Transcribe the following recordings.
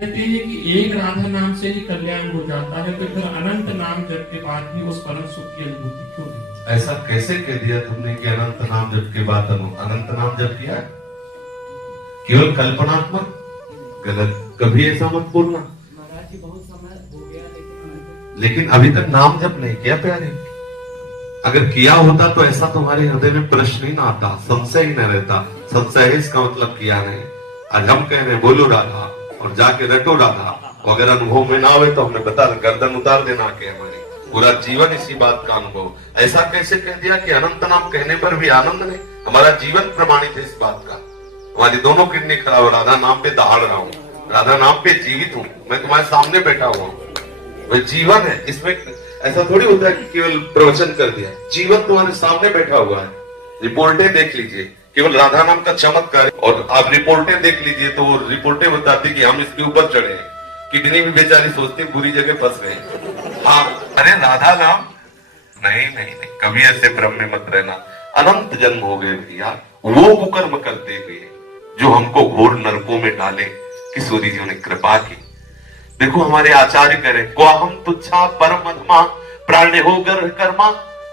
कहते हैं कि एक राधा नाम से ही कल्याण हो जाता है, तो फिर अनंत नाम जप के बाद भी उस परम सुख की अनुभूति क्यों नहीं? ऐसा कैसे कह दिया तुमने कि अनंत नाम जप के बाद अनंत नाम जप किया? केवल कल्पनात्मक? गलत, कभी ऐसा मत बोलना। महाराज जी बहुत समय हो गया लेकिन अभी तक नाम जप नहीं किया प्यारे। अगर किया होता तो ऐसा तुम्हारे हृदय में प्रश्न ही ना आता, संशय ही न रहता। संशय है इसका मतलब किया नहीं। आज हम कह रहे हैं बोलो राधा और जाके रटो राधा, अगर अनुभव में ना आवे तो हमने बता गर्दन उतार देना के हमारी पूरा जीवन इसी बात का अनुभव। ऐसा कैसे कह दिया कि अनंत नाम कहने पर भी आनंद नहीं? हमारा जीवन प्रमाणित है इस बात का। हमारी दोनों किडनी खराब, राधा नाम पे दहाड़ रहा हूँ, राधा नाम पे जीवित हूँ, मैं तुम्हारे सामने बैठा हुआ हूँ। वह जीवन है, इसमें ऐसा थोड़ी होता है कि केवल प्रवचन कर दिया। जीवन तुम्हारे सामने बैठा हुआ है। रिपोर्टें देख लीजिए, केवल राधा नाम का चमत्कार, और आप रिपोर्टें देख लीजिए तो वो रिपोर्टें बताती कि हम इसके ऊपर चढ़े हैं। किडनी भी बेचारी सोचती बुरी जगह फंस गए। हाँ, अरे राधा नाम नहीं नहीं नहीं, कभी ऐसे भ्रम में मत रहना। अनंत जन्म हो गए भैया वो कुकर्म करते हुए जो हमको घोर नरकों में डाले, किशोरी जी ने कृपा की। देखो हमारे आचार्य करे को हम तुच्छा परम अधमा प्राण हो गर्भ कर्मा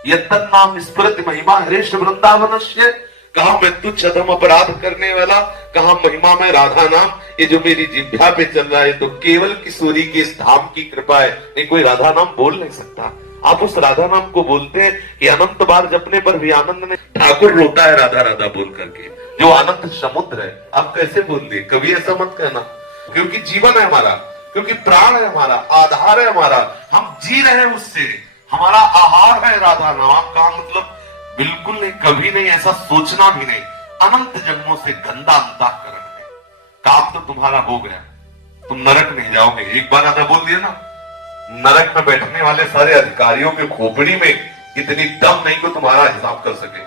यत्तन नाम स्मृति महिमा हरेश वृंदावनस्य। कहा मैं तुच्छ अधम अपराध करने वाला, कहा महिमा में राधा नाम। ये जो मेरी जिह्वा पे चल रहा है तो केवल किशोरी के इस धाम की कृपा है, नहीं कोई राधा नाम बोल नहीं सकता। आप उस राधा नाम को बोलते हैं कि अनंत बार जपने पर भी आनंद नहीं। ठाकुर रोता है राधा राधा बोल करके, जो आनंद समुद्र है। आप कैसे बोल दिए? कभी ऐसा मत कहना, क्योंकि जीवन है हमारा, क्योंकि प्राण है हमारा, आधार है हमारा, हम जी रहे हैं उससे। हमारा आहार है राधा नाम का, मतलब बिल्कुल नहीं, कभी नहीं, ऐसा सोचना भी नहीं। अनंत जन्मों से गंदा अंतःकरण है। काम तो तुम्हारा हो गया, तुम नरक नहीं जाओगे। एक बार राधा बोल दिया ना, नरक में बैठने वाले सारे अधिकारियों के खोपड़ी में इतनी दम नहीं को तुम्हारा हिसाब कर सके।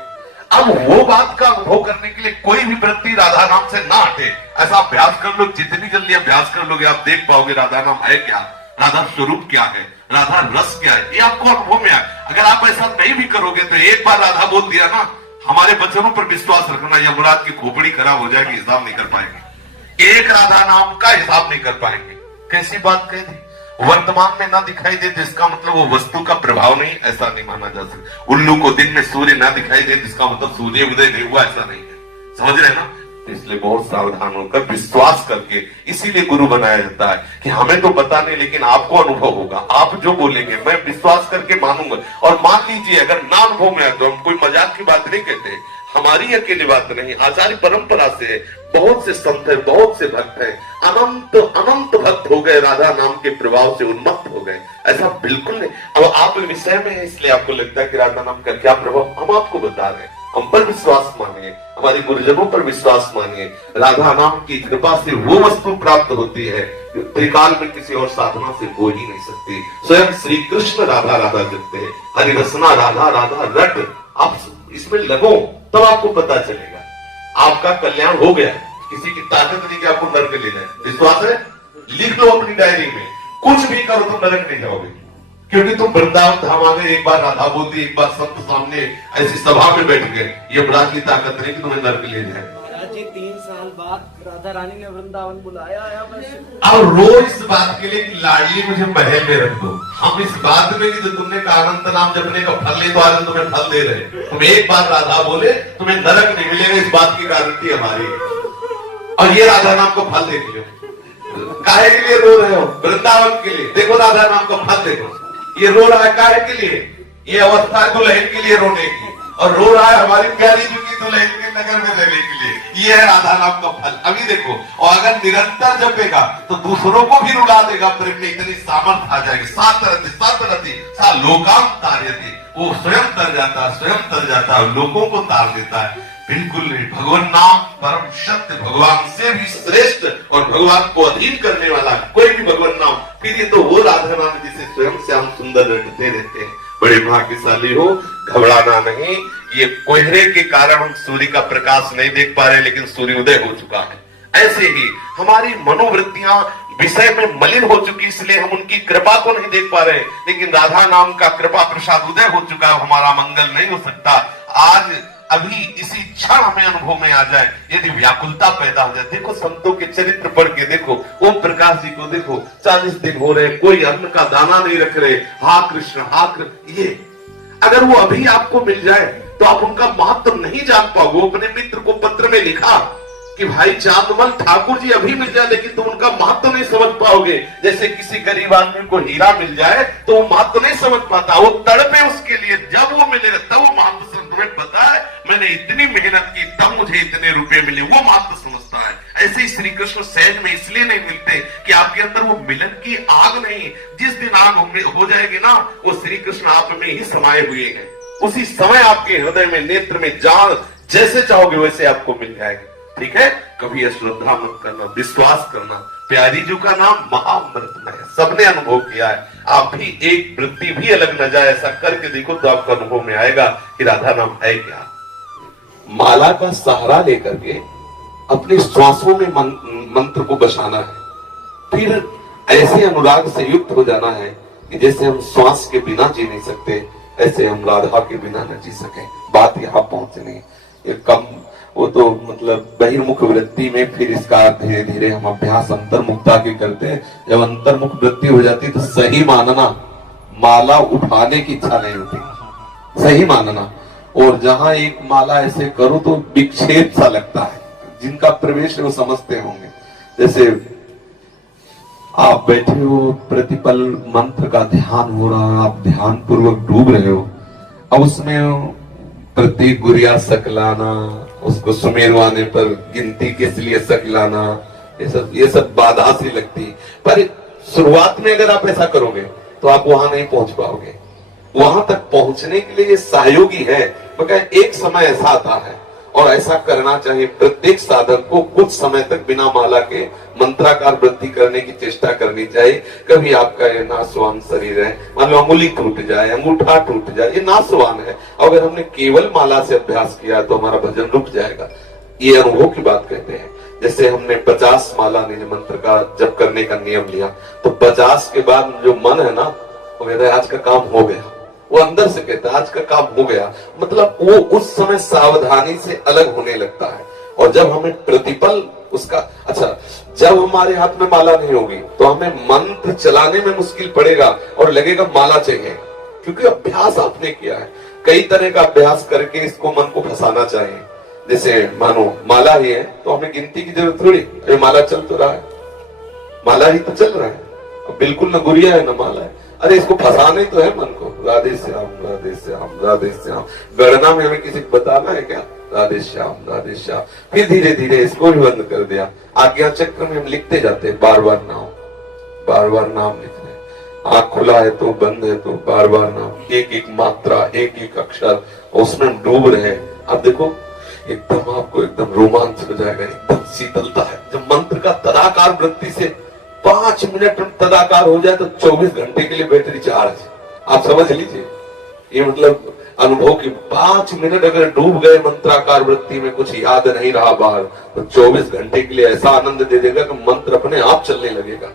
अब वो बात का अनुभव करने के लिए कोई भी व्यक्ति राधा नाम से ना हटे। ऐसा अभ्यास कर लो, जितनी जल्दी अभ्यास कर लोगे आप देख पाओगे राधा नाम है क्या, राधा स्वरूप क्या है, राधा रस क्या है, ये आपको अनुभव में आए। अगर आप ऐसा नहीं भी करोगे तो एक बार राधा बोल दिया ना, हमारे वचनों पर विश्वास रखना, यमराज की खोपड़ी खराब हो जाएगी, हिसाब नहीं कर पाएंगे। एक राधा नाम का हिसाब नहीं कर पाएंगे। कैसी बात कह दी? वर्तमान में ना दिखाई दे तो इसका मतलब वो वस्तु का प्रभाव नहीं, ऐसा नहीं माना जा सकता। उल्लू को दिन में सूर्य ना दिखाई दे जिसका मतलब सूर्य उदय नहीं हुआ, ऐसा नहीं है। समझ रहे ना? इसलिए बहुत सावधान होकर विश्वास करके, इसीलिए गुरु बनाया जाता है कि हमें तो पता नहीं लेकिन आपको अनुभव होगा। आप जो बोलेंगे मैं विश्वास करके मानूंगा। और मान लीजिए अगर ना अनुभव में आए तो हम कोई मजाक की बात नहीं कहते, हमारी अकेली बात नहीं, आचार्य परंपरा से बहुत से संत है, बहुत से भक्त हैं, अनंत अनंत भक्त हो गए, राधा नाम के प्रभाव से उन्मत्त हो गए। ऐसा बिल्कुल नहीं। अब आप विषय में है इसलिए आपको लगता है कि राधा नाम का क्या प्रभाव, हम आपको बता रहे हैं। हम पर विश्वास मानिए, हमारे गुरुजनों पर विश्वास मानिए। राधा नाम की कृपा से वो वस्तु प्राप्त होती है जो त्रिकाल में किसी और साधना से हो ही नहीं सकती। स्वयं श्री कृष्ण राधा राधा जपते हैं, हरि रसना राधा राधा रट। आप इसमें लगो तब आपको पता चलेगा आपका कल्याण हो गया। किसी की ताकत नहीं कि आपको नरक ले जाए। विश्वास है? लिख लो अपनी डायरी में, कुछ भी करो तुम नरक नहीं जाओगे, क्योंकि तुम वृंदावन धाम आ गए। एक बार राधा बोल दी, एक बार संत सामने ऐसी सभा में बैठ गए, ये बड़ा की ताकत नहीं कि तुम्हें नरक ले जाए। महाराज जी 3 साल बाद राधा रानी ने वृंदावन बुलाया है। अब रो इस बात के लिए कि लाडली मुझे महल में रख दो। हम इस बात में कि जो तुमने कहा अनंत नाम जपने का फल ले, तो आज तुम्हें फल दे रहे। तुम एक बार राधा बोले तुम्हें नरक नहीं मिलेगा, इस बात की गारंटी हमारी है। और ये राधा नाम को फल देख लो। काहे के लिए रो रहे हो? वृंदावन के लिए। देखो राधा नाम को फल देखो। ये रो रहा है काहे के लिए? ये अवस्था दुल्हन के लिए रोने की, और रो रहा है हमारी प्यारी जी की दुल्हन के नगर में रहने के लिए। ये है राधा नाम का फल। अभी देखो, और अगर निरंतर जपेगा तो दूसरों को भी रुला देगा। प्रेम में इतनी सामर्थ आ जाएगी। सात रति सा लोकाम तार्यति, वो स्वयं तर जाता है, स्वयं तर जाता है, लोगों को तार देता है। बिल्कुल नहीं। भगवान नाम परम सत्य, भगवान से भी श्रेष्ठ और भगवान को अधीन करने वाला कोई भी भगवान नाम। फिर ये तो वो राधा नाम जिसे स्वयं से हम सुंदर रटते रहते हैं। बड़े भाग्यशाली हो, घबराना नहीं। ये कोहरे के कारण हम सूर्य का प्रकाश नहीं देख पा रहे, लेकिन सूर्योदय हो चुका है। ऐसे ही हमारी मनोवृत्तियां विषय में मलिन हो चुकी, इसलिए हम उनकी कृपा को नहीं देख पा रहे। लेकिन राधा नाम का कृपा प्रसाद उदय हो चुका है, हमारा मंगल नहीं हो सकता। आज अभी इसी क्षण हमें अनुभव में आ जाए, यदि व्याकुलता पैदा हो जाए। देखो संतों के चरित्र पढ़ के देखो, ओम प्रकाश जी को देखो, 40 दिन हो रहे, कोई अन्न का दाना नहीं रख रहे, हा कृष्ण। ये अगर वो अभी आपको मिल जाए तो आप उनका महत्व नहीं जान पाओगे। वो अपने मित्र को पत्र में लिखा कि भाई चांदमल ठाकुर जी अभी मिल जाए, लेकिन तुम उनका महत्व नहीं समझ पाओगे। जैसे किसी गरीब आदमी को हीरा मिल जाए तो वो महत्व नहीं समझ पाता, वो तड़पे उसके लिए, जब वो मिलेगा तब वो महत्व तुम्हें पता है, मैंने इतनी मेहनत की तब मुझे इतने रुपए मिले, वो महत्व समझता है। ऐसे ही श्री कृष्ण सहज में इसलिए नहीं मिलते कि आपके अंदर वो मिलन की आग नहीं। जिस दिन आग हो जाएगी ना, वो श्री कृष्ण आप में ही समाये हुए हैं। उसी समय आपके हृदय में, नेत्र में, जान जैसे चाहोगे वैसे आपको मिल जाएगा। ठीक है, कभी अश्रद्धा मत करना, विश्वास करना। प्यारी जी का नाम महाअमृतमय है, सबने अनुभव किया है। आप भी एक वृत्ति भी अलग न जाए, ऐसा करके देखो तो आपका अनुभव में आएगा कि राधा नाम है क्या। माला का सहारा लेकर के अपने श्वासों में मंत्र को बसाना है, फिर ऐसे अनुराग से युक्त हो जाना है कि जैसे हम श्वास के बिना जी नहीं सकते, ऐसे हम राधा के बिना न जी सके। बात यहाँ पहुंचनी, ये कम वो तो मतलब बहिर्मुख वृत्ति में, फिर इसका धीरे धीरे हम अभ्यास अंतर्मुखता के करते हैं। जब अंतर्मुख वृत्ति हो जाती है तो सही मानना, माला उठाने की इच्छा नहीं होती, सही मानना। और जहां एक माला ऐसे करो तो विक्षेप सा लगता है, जिनका प्रवेश है वो समझते होंगे। जैसे आप बैठे हो, प्रतिपल मंत्र का ध्यान हो रहा, आप ध्यान पूर्वक डूब रहे हो, अब उसमें प्रत्येक गुरिया सकलाना, उसको सुमेरवाने पर गिनती किस लिए सकलाना, ये सब बाधा सी लगती। पर शुरुआत में अगर आप ऐसा करोगे तो आप वहां नहीं पहुंच पाओगे। वहां तक पहुंचने के लिए सहयोगी है, मगर एक समय ऐसा आता है और ऐसा करना चाहिए। प्रत्येक साधक को कुछ समय तक बिना माला के मंत्राकार वृद्धि करने की चेष्टा करनी चाहिए। कभी आपका ये नासवान शरीर है, मान लो अंगुली टूट जाए, अंगूठा टूट जाए, ये नासवान है। अगर हमने केवल माला से अभ्यास किया तो हमारा भजन रुक जाएगा। ये अनुभव की बात कहते हैं। जैसे हमने 50 माला निज मंत्र का जब करने का नियम लिया तो 50 के बाद जो मन है ना, वो कहता है आज का काम हो गया। वो अंदर से कहता है आज का काम हो गया, मतलब वो उस समय सावधानी से अलग होने लगता है। और जब हमें प्रतिपल उसका, अच्छा जब हमारे हाथ में माला नहीं होगी तो हमें मंत्र चलाने में मुश्किल पड़ेगा और लगेगा माला चाहिए, क्योंकि अभ्यास आपने किया है। कई तरह का अभ्यास करके इसको मन को फंसाना चाहिए। जैसे मानो माला ही है तो हमें गिनती की जरूरत थोड़ी, अरे माला चल तो रहा है, माला ही तो चल रहा है, बिल्कुल न गुरिया है न माला है। अरे इसको फंसाने तो है मन को, राधे श्याम राधे श्याम राधे श्याम। गणना में हमें किसी को बताना है क्या, राधे श्याम राधे श्याम। फिर धीरे धीरे इसको भी बंद कर दिया। आज्ञा चक्र में हम लिखते जाते बार बार नाम, बार बार नाम लिख रहे। आंख खुला है तो बंद है तो बार बार नाम, एक एक मात्रा, एक एक अक्षर, उसमें हम डूब रहे हैं। अब देखो एकदम आपको एकदम रोमांच हो जाएगा, एकदम शीतलता है। जब मंत्र का तदाकार वृत्ति से 5 मिनट तदाकार हो जाए तो 24 घंटे के लिए बैटरी चार्ज। आप समझ लीजिए, ये मतलब अनुभव की 5 मिनट अगर डूब गए मंत्राकार वृत्ति में, कुछ याद नहीं रहा बाहर, तो 24 घंटे के लिए ऐसा आनंद दे देगा कि मंत्र अपने आप चलने लगेगा।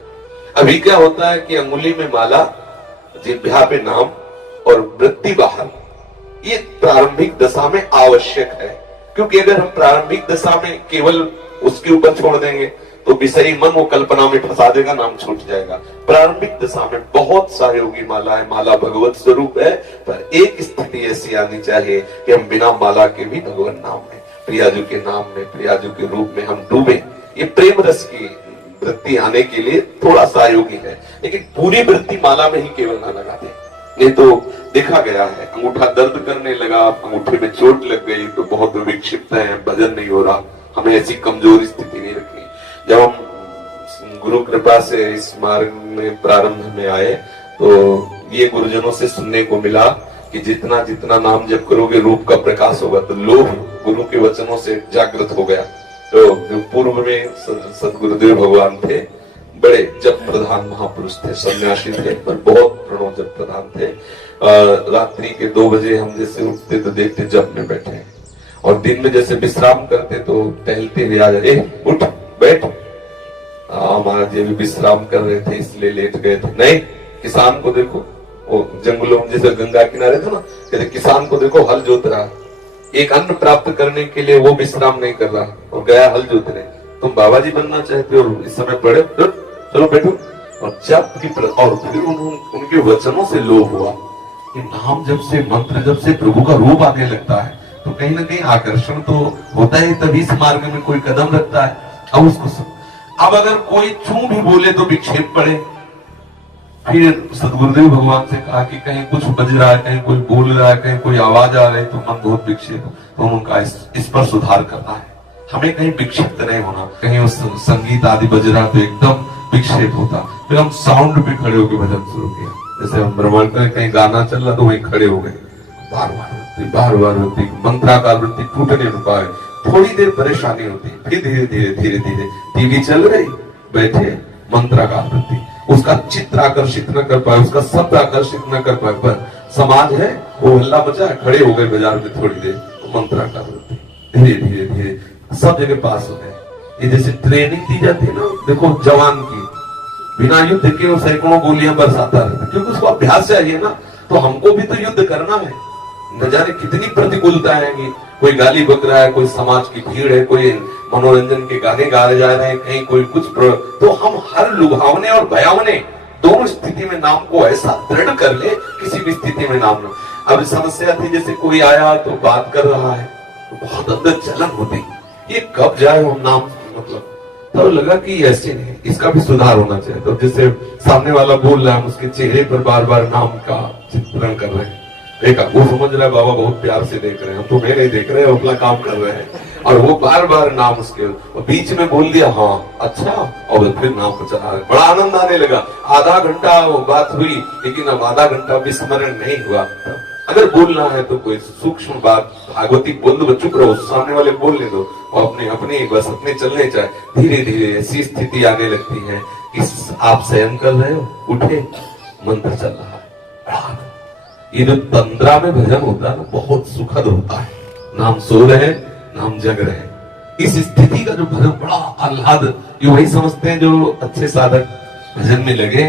अभी क्या होता है कि अंगुली में माला, जिह्वा पे नाम और वृत्ति बाहर, ये प्रारंभिक दशा में आवश्यक है। क्योंकि अगर हम प्रारंभिक दशा में केवल उसके ऊपर छोड़ देंगे तो विषयी मन वो कल्पना में फंसा देगा, नाम छूट जाएगा। प्रारंभिक दशा में बहुत सहयोगी माला है, माला भगवत स्वरूप है, पर एक स्थिति ऐसी आनी चाहिए कि हम बिना माला के भी भगवान नाम में, प्रियाजू के नाम में, प्रियाजू के रूप में हम डूबे। ये प्रेम रस की वृत्ति आने के लिए थोड़ा सहयोगी है, लेकिन पूरी वृत्ति माला में ही केवल ना लगा दे। नहीं तो देखा गया है, अंगूठा दर्द करने लगा, अंगूठे में चोट लग गई तो बहुत विक्षिप्त है, भजन नहीं हो रहा। हमें ऐसी कमजोर स्थिति नहीं रखनी। जब हम गुरु कृपा से इस मार्ग में प्रारंभ में आए तो ये गुरुजनों से सुनने को मिला कि जितना जितना नाम जप करोगे रूप का प्रकाश होगा। तो लोभ गुरु के वचनों से जागृत हो गया। तो जो पूर्व में सदगुरुदेव भगवान थे, बड़े जप प्रधान महापुरुष थे, सन्यासी थे, पर बहुत प्रणव जप प्रधान थे। रात्रि के 2 बजे हम जैसे उठते तो देखते जप में बैठे, और दिन में जैसे विश्राम करते तो टहलते हुए आ जाए, उठ बैठ। महाराज जी भी विश्राम कर रहे थे इसलिए लेट गए थे। नहीं, किसान को देखो, वो जंगलों में जैसे गंगा किनारे था ना, कहते किसान को देखो हल जोत रहा है, एक अन्न प्राप्त करने के लिए वो विश्राम नहीं कर रहा और गया हल जोतने। तुम बाबा जी बनना चाहते हो, इस समय पढ़े, चलो बैठो। और जब की और फिर उनके वचनों से लोभ हुआ कि नाम जब से, मंत्र जब से प्रभु का रूप आने लगता है तो कहीं ना कहीं आकर्षण तो होता है, तभी इस मार्ग में कोई कदम रखता है। अब उसको अब अगर कोई चू भी बोले तो विक्षेप पड़े। फिर सदगुरुदेव भगवान से कहा कि कहीं कुछ बज रहा है, कहीं कोई बोल रहा है, कहीं कोई आवाज आ रही है तो मन बहुत विक्षेप, तो उनका इस पर सुधार करना है। हमें कहीं विक्षिप्त नहीं होना, कहीं उस संगीत आदि बज रहा तो एकदम विक्षेप होता। फिर हम साउंड पे खड़े होकर भजन शुरू किया। जैसे हम ब्रह्मांड में कहीं गाना चल रहा तो वहीं खड़े हो गए, बार बार होती मंत्राकार वृत्ति टूटने न पाए। थोड़ी देर परेशानी होती, फिर धीरे धीरे टीवी चल रही, बैठे मंत्राकार वृत्ति, उसका चित्र आकर्षित न कर पाए, उसका शब्द आकर्षित न कर पाए, पर समाज है वो हल्ला मचा, खड़े हो गए बाजार में थोड़ी देर, मंत्राकार वृत्ति धीरे धीरे सब जगह पास हो गए। ये जैसे ट्रेनिंग दी जाती है ना, देखो जवान की, बिना युद्ध के वो सैकड़ों गोलियां बरसाता रहता, क्योंकि उसको अभ्यास चाहिए ना। तो हमको भी तो युद्ध करना है। न जाने कितनी प्रतिकूलता है, कोई गाली बक रहा है, कोई समाज की भीड़ है, कोई मनोरंजन के गाने गाए जा रहे हैं, कहीं कोई कुछ तो हम हर लुभावने और भयावने दोनों स्थिति में नाम को ऐसा दृढ़ कर ले, किसी भी स्थिति में नाम लो। अब समस्या थी, जैसे कोई आया तो बात कर रहा है तो बहुत अंदर जलन होती, ये कब जाए हम नाम, मतलब तो लगा कि ऐसे नहीं, इसका भी सुधार होना चाहिए। तो जैसे सामने वाला बोल रहा है, हम उसके चेहरे पर बार बार नाम का चित्रण कर रहे हैं। देखा, वो समझ रहा है बाबा बहुत प्यार से देख रहे हैं, हम तो नहीं देख रहे हैं, अपना काम कर रहे हैं। और वो बार बार नाम उसके बीच में बोल दिया, हाँ अच्छा, और फिर नाम को चला रहे, बड़ा आनंद आने लगा। आधा घंटा वो बात हुई, लेकिन अब आधा घंटा विस्मरण नहीं हुआ। अगर बोलना है तो कोई सूक्ष्म बात भागवती बोल दो, चुप रहो, सामने वाले बोलने दो, और अपने बस अपने चलने चाहे। धीरे धीरे ऐसी स्थिति आने लगती है कि आप शयन कर रहे हो, उठे, मंत्र चल रहा है। ये जो तंद्रा में भजन होता है ना, बहुत सुखद होता है। नाम सो रहे, नाम जग रहे, इस स्थिति का जो भजन बड़ा आह्लाद, ये वही समझते हैं जो अच्छे साधक भजन में लगे।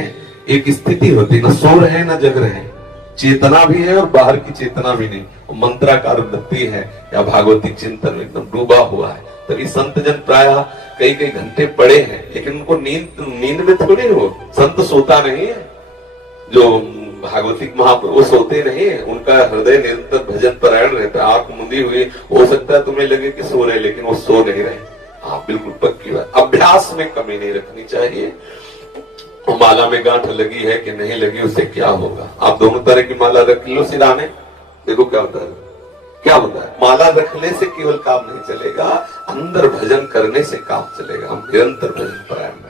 एक स्थिति होती है, ना सो रहे ना जग रहे, चेतना भी है और बाहर की चेतना भी नहीं, मंत्राकार वृत्ति है या भागवती चिंतन में एकदम डूबा हुआ है। तभी संत जन प्राय कई घंटे पड़े हैं, लेकिन उनको नींद में थोड़ी हो। संत सोता नहीं है, जो भागवतिक महापुरुष सोते नहीं है, उनका हृदय निरंतर भजन परायण रहता है। आंख मुंदी हुई हो सकता है तुम्हें लगे कि सो रहे, लेकिन वो सो नहीं रहे। हाँ बिल्कुल पक्की बात, अभ्यास में कमी नहीं रखनी चाहिए। माला में गांठ लगी है कि नहीं लगी, उससे क्या होगा। आप दोनों तरह की माला रख लो सिराने, देखो क्या होता है। क्या होता है, माला रखने से केवल काम नहीं चलेगा, अंदर भजन करने से काम चलेगा। हम निरंतर भजन परायण